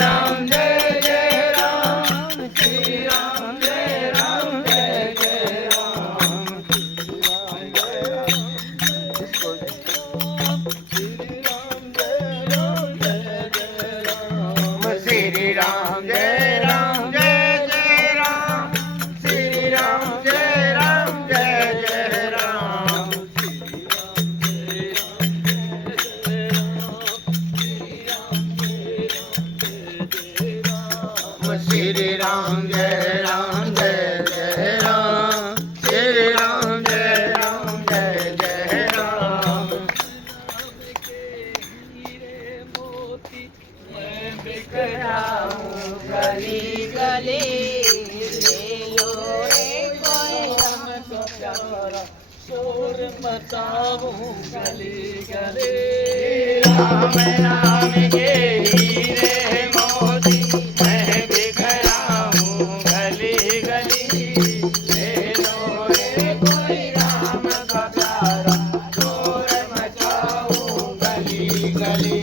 राम जय जय राम श्री राम जय राम जय जय राम श्री राम जय राम जय जय राम श्री राम जय राम जय जय राम श्री राम जय राम जय जय राम श्री राम जय राम जय जय राम गली गली ले लो रे कोई हमको प्यारा शोर मचाऊं गली गली राम राम के हीरे मोती मैं बिखराऊं गली गली ले लो रे कोई राम का प्यारा शोर मचाऊं गली गली